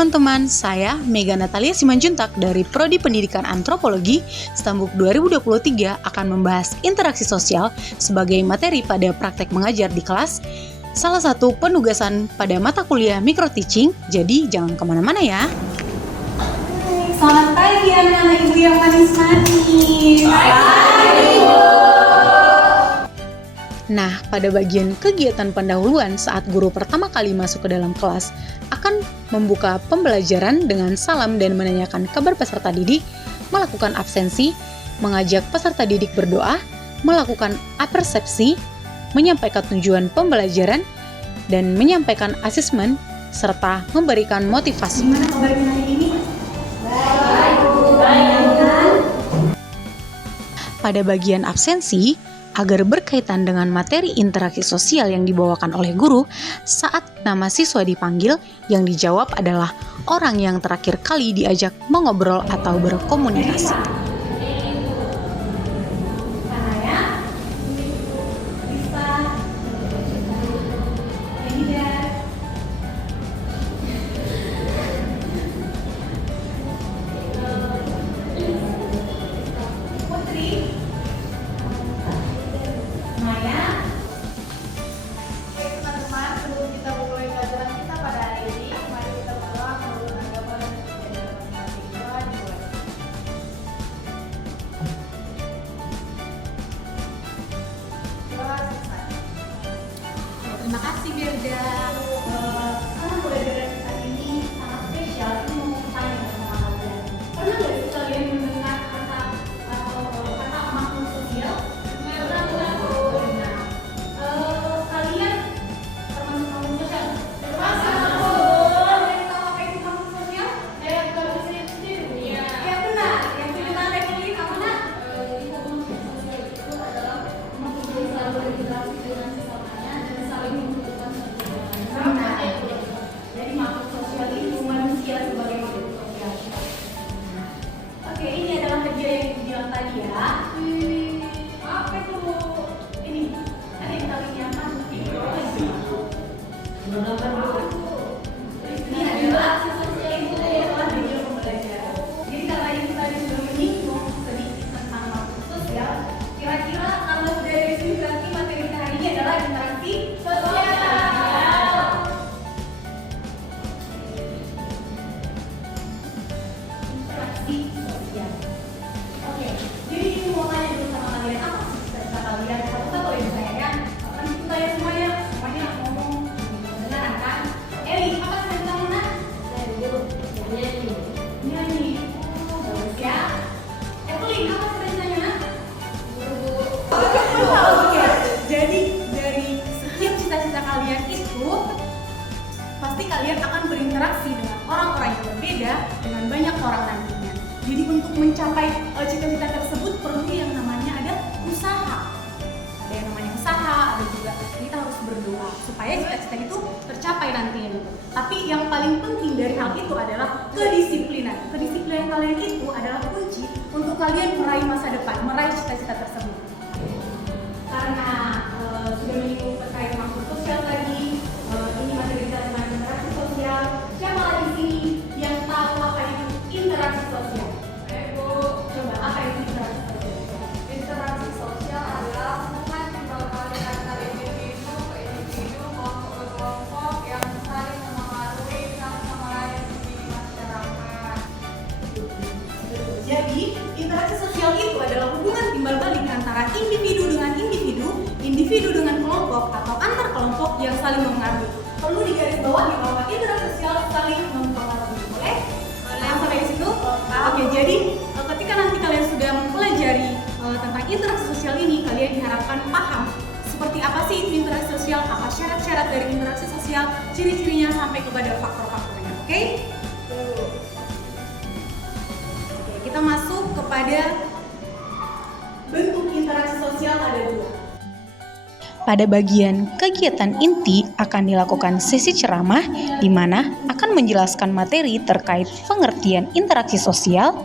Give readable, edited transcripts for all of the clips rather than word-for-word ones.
teman-teman, saya Mega Natalia Simanjuntak dari Prodi Pendidikan Antropologi Stambuk 2023 akan membahas interaksi sosial sebagai materi pada praktek mengajar di kelas, salah satu penugasan pada mata kuliah micro teaching, jadi jangan kemana-mana ya. Selamat pagi anak-anak ibu yang manis-manis. Nah, pada bagian kegiatan pendahuluan saat guru pertama kali masuk ke dalam kelas akan membuka pembelajaran dengan salam dan menanyakan kabar peserta didik, melakukan absensi, mengajak peserta didik berdoa, melakukan apersepsi, menyampaikan tujuan pembelajaran, dan menyampaikan asesmen, serta memberikan motivasi. Gimana kabarnya hari ini? Baik, Bu. Pada bagian absensi, agar berkaitan dengan materi interaksi sosial yang dibawakan oleh guru, saat nama siswa dipanggil, yang dijawab adalah orang yang terakhir kali diajak mengobrol atau berkomunikasi. Terima kasih Berda. Karena pembelajaran kita ini sangat spesial, ini mau tanya sama kalian. Pernah nggak sih kalian mendengar kata makhluk sosial? Pernah. Kalian termasuk makhluk sosial? Termasuk. Kalian tahu apa itu makhluk sosial? Kayak kalau saya sendiri. Iya. Ya benar. Yang punya tanda ini apa nak? Makhluk sosial itu adalah makhluk yang selalu berinteraksi dengan sesamanya dan saling membutuhkan satu sama lain. Jadi makhluk sosial itu manusia sebagai makhluk sosial. Oke, ini adalah hadiah yang dibilang tadi ya. Apa itu? Ini ada yang kalinya apa? Ini adalah aksi sosial itu adalah hadiah pembelajaran. Jadi karena ini tadi sudah menyinggung sedikit tentang makhluk sosial, kira-kira kalau sudah dari sini berarti materi kita hari ini adalah interaksi sosial. Interaksi sosial. Oke, jadi ini mau tanya dulu sama kalian, apa sih cita-cita kalian? Satu-satu ya saya ya. Kan kita ya semuanya ngomong beneran kan? Eli, apa cita-cita Mona? Saya dulu nyanyi. Nyanyi. Oh, bagus ya. Evelyn, apa cita-citanya? Oke, jadi dari setiap cita-cita kalian itu pasti kalian akan berinteraksi dengan orang-orang yang berbeda, dengan banyak orang nantinya. Jadi untuk mencapai cita-cita tersebut perlu yang namanya ada usaha. Ada yang namanya usaha, ada juga kita harus berdoa supaya cita-cita itu tercapai nantinya. Tapi yang paling penting dari hal itu adalah kedisiplinan. Kedisiplinan kalian itu adalah kunci untuk kalian meraih masa depan, meraih cita-cita tersebut. Karena sudah menyinggung terkait makhluk sosial tadi, ini materi kita tentang interaksi sosial. Siapa lagi di sini yang tahu apa itu interaksi sosial? Bu, coba apa itu interaksi sosial? Interaksi sosial adalah hubungan timbal balik antara individu ke individu, kelompok ke kelompok yang saling mempengaruhi satu sama lain di masyarakat. Jadi, interaksi sosial itu adalah hubungan timbal balik antara individu dengan individu, individu dengan kelompok, atau antar kelompok yang saling mempengaruhi. Perlu digarisbawahi bahwa interaksi sosial saling mempengaruhi. Boleh? Yang sampai di situ? Oke, jadi ketika nanti kalian sudah mempelajari tentang interaksi sosial ini, kalian diharapkan paham seperti apa sih itu interaksi sosial, apa syarat-syarat dari interaksi sosial, ciri-cirinya sampai kepada faktor-faktornya. Oke? Oke, kita masuk kepada bentuk interaksi sosial ada dua. Pada bagian kegiatan inti akan dilakukan sesi ceramah di mana akan menjelaskan materi terkait pengertian interaksi sosial,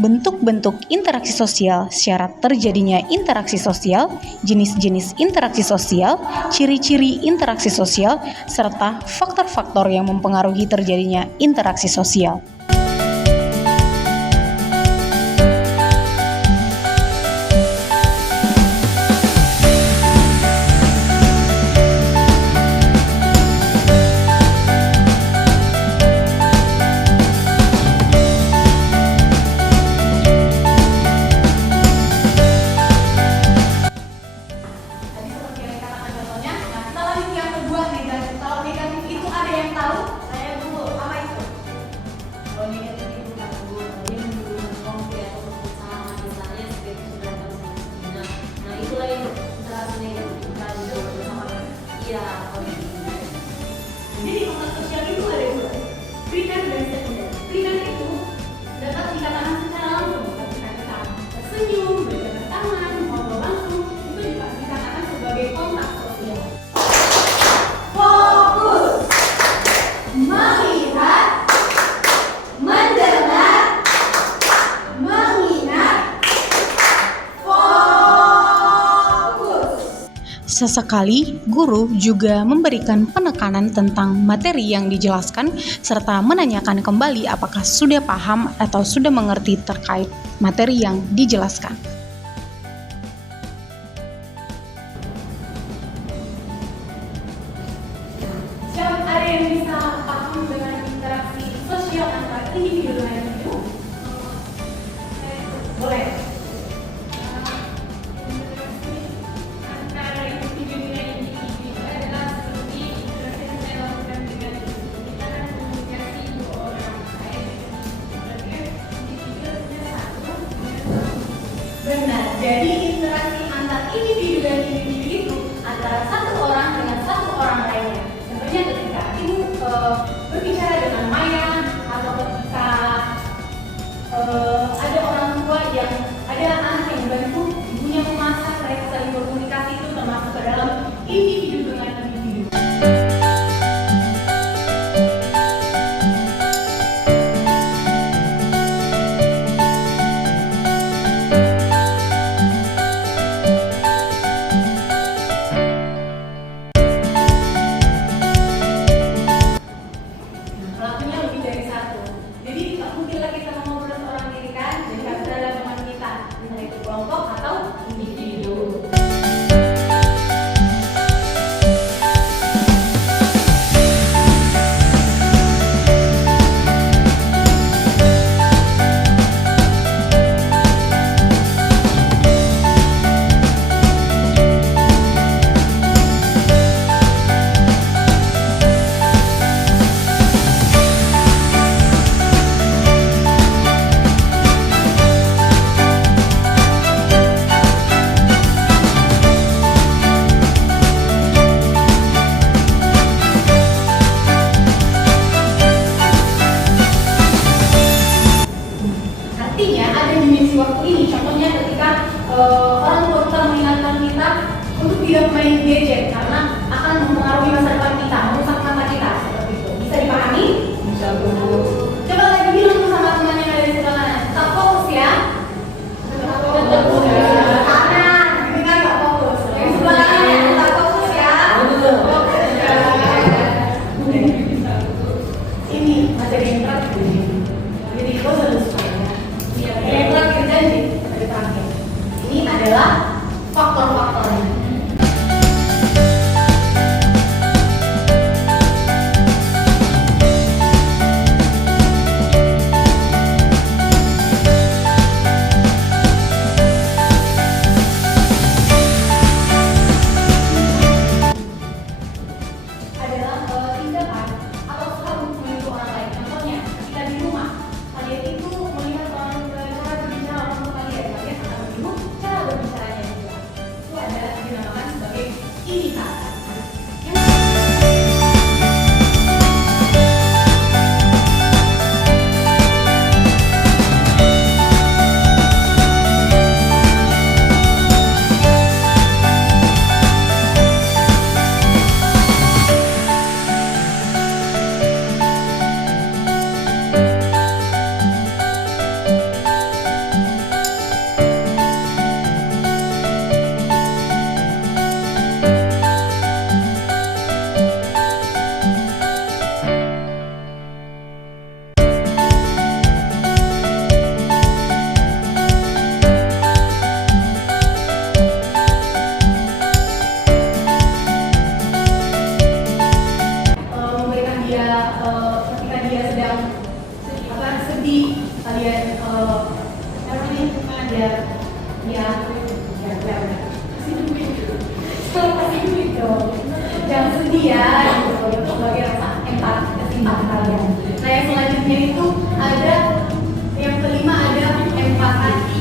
bentuk-bentuk interaksi sosial, syarat terjadinya interaksi sosial, jenis-jenis interaksi sosial, ciri-ciri interaksi sosial, serta faktor-faktor yang mempengaruhi terjadinya interaksi sosial. Jadi kontak sosial itu ada dua, primer dan sekunder. Primer itu dapat dikatakan secara langsung, ketika kita tersenyum, berjabat tangan, ngobrol langsung, itu juga dikatakan sebagai kontak sosial. Fokus, melihat, mendengar, mengingat, fokus. Sesekali, guru juga memberikan penekanan tentang materi yang dijelaskan serta menanyakan kembali apakah sudah paham atau sudah mengerti terkait materi yang dijelaskan. Siapa ada yang bisa paham dengan interaksi sosial antara individu dengan individu? Boleh. Antara individu dengan individu adalah seperti interaksi yang saya lakukan dengan kita kan komunikasi dua orang. Berarti kan individunya satu. Benar. Jadi interaksi antar individu dan individu itu antara satu orang dengan satu orang lainnya. Contohnya ketika ibu berbicara dengan Maya atau ketika ada orang tua yang ada anak yang membantu ibunya memasak, mereka saling berkomunikasi, itu termasuk ke dalam individu dengan individu. Pelakunya lebih dari satu. Jadi tidak mungkinlah kita mengobrol seorang diri kan, jadi harus ada teman kita, entah itu kelompok atau individu. Artinya ada dimensi waktu ini, contohnya ketika orang tua kita mengingatkan kita untuk tidak main gadget karena akan mempengaruhi masa depan kita, merusak mata kita, seperti itu. Bisa dipahami? Bisa, Bu. Coba lagi bilang tuh sama teman yang ada di sebelah kanan, tetap fokus ya. Tetap fokus ya. Kanan, ini kan nggak fokus. Yang sebelah kanan ya, tetap fokus ya. Fokus ya. Ini materi yang terakhir. Jadi lo harus yang terakhir janji dari terakhir. Ini adalah faktor-faktornya. Adalah tindakan atau usaha untuk meniru orang lain. Contohnya, ketika di rumah, kalian itu melihat cara berbicara orang tua kalian akan meniru cara berbicaranya juga. ketika dia sedang sedih, kalian kasih duit dong, jangan sedih ya, gitu, sebagai rasa empati kesimpangan kalian. Nah yang selanjutnya itu ada yang kelima, ada empati.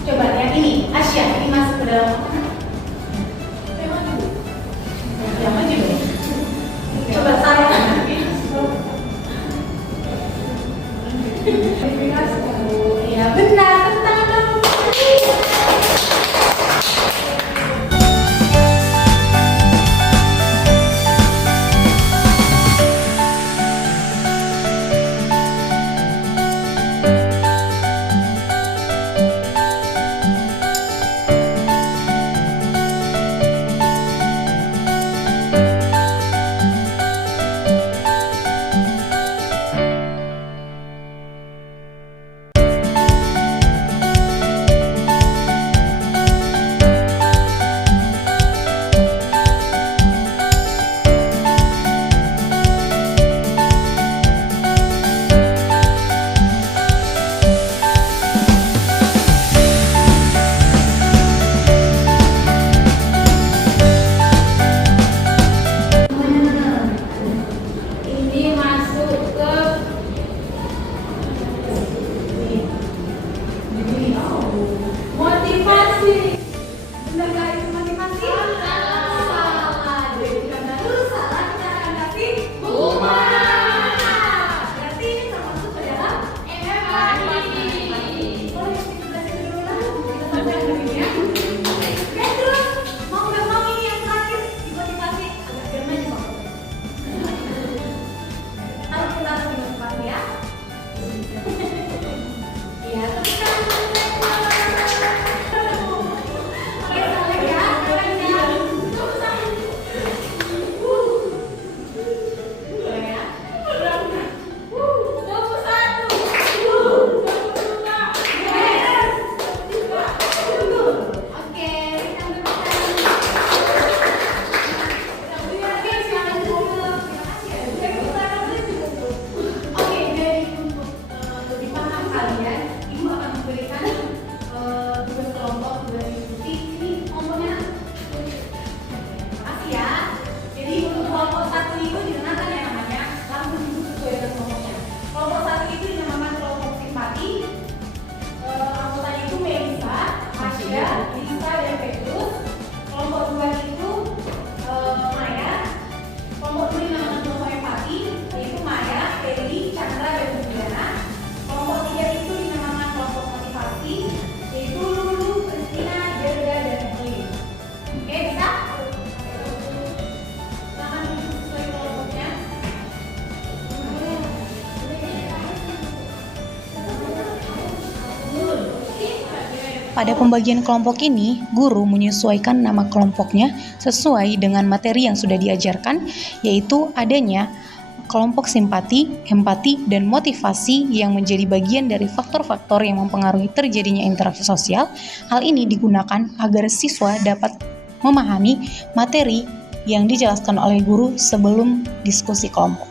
Coba yang ini, Asya, ini masuk ke dalam yang maju dong. Coba taruh. Ya benar, tepuk tangan dong. Pada pembagian kelompok ini, guru menyesuaikan nama kelompoknya sesuai dengan materi yang sudah diajarkan, yaitu adanya kelompok simpati, empati, dan motivasi yang menjadi bagian dari faktor-faktor yang mempengaruhi terjadinya interaksi sosial. Hal ini digunakan agar siswa dapat memahami materi yang dijelaskan oleh guru sebelum diskusi kelompok.